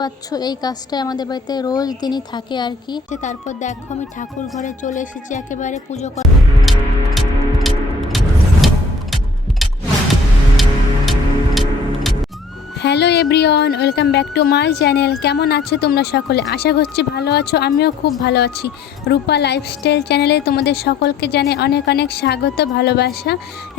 পাচ্ছ এই কাজটাই আমাদের বাড়িতে রোজ দিনই থাকে আর কি। তারপর দেখো আমি ঠাকুর ঘরে চলে এসেছি একেবারে পুজো করা। Hello everyone, welcome back to my channel. কেমন আছো তোমরা সকলে? আশা করছি ভালো আছো, আমিও খুব ভালো আছি। রূপা লাইফস্টাইল চ্যানেলে তোমাদের সকলকে জানাই অনেক অনেক স্বাগত, ভালোবাসা।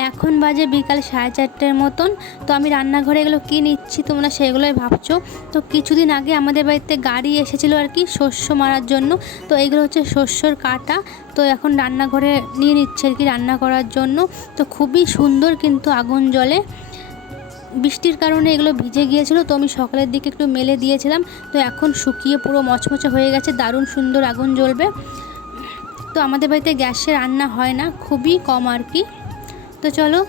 এখন বাজে বিকাল 4:30টার মতন। তো আমি রান্নাঘরে এগুলো কী নিচ্ছি তোমরা সেগুলোই ভাবছো। তো কিছুদিন আগে আমাদের বাড়িতে গাড়ি এসেছিলো আর কি শস্য মারার জন্য। তো এইগুলো হচ্ছে শস্যর কাটা। তো এখন রান্নাঘরে নিয়ে নিচ্ছে আর কি রান্না করার জন্য। তো খুবই সুন্দর কিন্তু আগুন জ্বলে। বৃষ্টির কারণে এগুলো ভিজে গিয়েছিল, তো আমি সকালের দিকে একটু মেলে দিয়েছিলাম। তো এখন শুকিয়ে পুরো মচমচে হয়ে গেছে, দারুণ সুন্দর আগুন জ্বলবে। তো আমাদের বাড়িতে গ্যাসে রান্না হয় না, খুবই কম আর কি। তো চলো।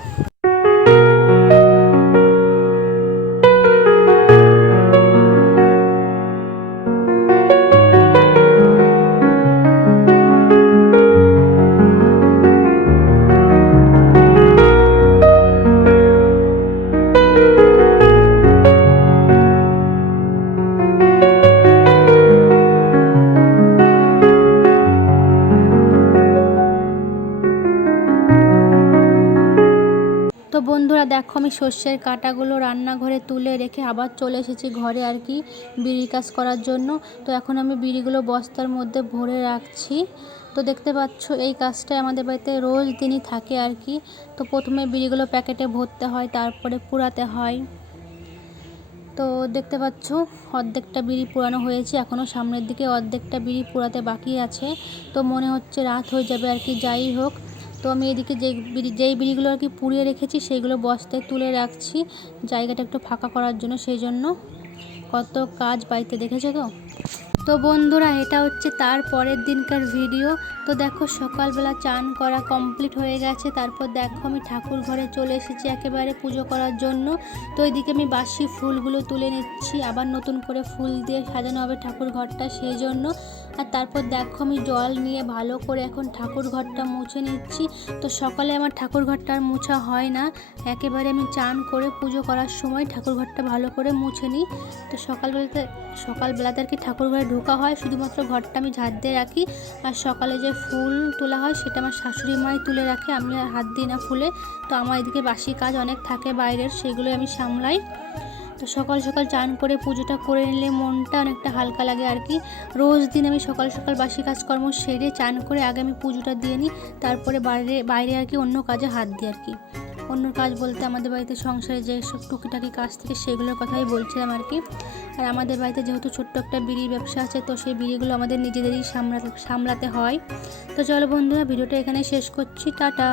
তো বন্ধুরা দেখো আমি সর্ষের কাঁটাগুলো রান্নাঘরে তুলে রেখে আবার চলে এসেছি ঘরে আর কি বিড়ি কাজ করার জন্য। তো এখন আমি বিড়িগুলো বস্তার মধ্যে ভরে রাখছি। তো দেখতে পাচ্ছ এই কাজটাই আমাদের বাড়িতে রোজ দিনই থাকে আর কি। তো প্রথমে বিড়িগুলো প্যাকেটে ভরতে হয়, তারপরে পুরাতে হয়। তো দেখতে পাচ্ছ অর্ধেকটা বিড়ি পুরানো হয়েছে, এখনও সামনের দিকে অর্ধেকটা বিড়ি পুরাতে বাকি আছে। তো মনে হচ্ছে রাত হয়ে যাবে আর কি, যাই হোক। তো আমি এদিকে যেই বিড়িগুলো আর কি পুড়িয়ে রেখেছি সেইগুলো বস্তায় তুলে রাখছি, জায়গাটা একটু ফাঁকা করার জন্য। সেই জন্য কত কাজ বাড়িতে, দেখেছো তো। তো বন্ধুরা এটা হচ্ছে তার পরের দিনকার ভিডিও। তো দেখো সকালবেলা চান করা কমপ্লিট হয়ে গেছে। তারপর দেখো আমি ঠাকুর ঘরে চলে এসেছি একেবারে পুজো করার জন্য। তো এইদিকে আমি বাসি ফুলগুলো তুলে নিচ্ছি, আবার নতুন করে ফুল দিয়ে সাজানো হবে ঠাকুর ঘরটা, সেই জন্য। আর তারপর দেখো আমি জল নিয়ে ভালো করে এখন ঠাকুর ঘরটা মুছে নিচ্ছি। তো সকালে আমার ঠাকুর ঘরটা আর মোছা হয় না, একেবারে আমি চান করে পুজো করার সময় ঠাকুর ঘরটা ভালো করে মুছে নিই। তো সকালবেলাতে আর কি ঠাকুর ঘরে ঢোকা হয়, শুধুমাত্র ঘরটা আমি ঝাড় দিয়ে রাখি। আর সকালে যে ফুল তোলা হয় সেটা আমার শাশুড়ি মাই তুলে রাখে, আমি আর হাত দিই না ফুলে। তো আমার এদিকে বাসি কাজ অনেক থাকে বাইরের, সেগুলোই আমি সামলাই। তো সকাল সকাল চান করে পুজোটা করে নিলে মনটা অনেকটা হালকা লাগে আর কি। রোজ দিন আমি সকাল সকাল বাসি কাজকর্ম সেরে চান করে আগে আমি পুজোটা দিয়ে নিই, তারপরে বাইরে আর কি অন্য কাজে হাত দিই আর কি। অন্য কাজ বলতে আমাদের বাড়িতে সংসারে যেসব টুকিটাকি কাজ থেকে সেগুলোর কথাই বলছিলাম আর কি। আর আমাদের বাড়িতে যেহেতু ছোট্ট একটা বিড়ির ব্যবসা আছে, তো সেই বিড়িগুলো আমাদের নিজেদেরই সামলাতে হয়। তো চলো বন্ধুরা ভিডিওটা এখানে শেষ করছি, টাটা।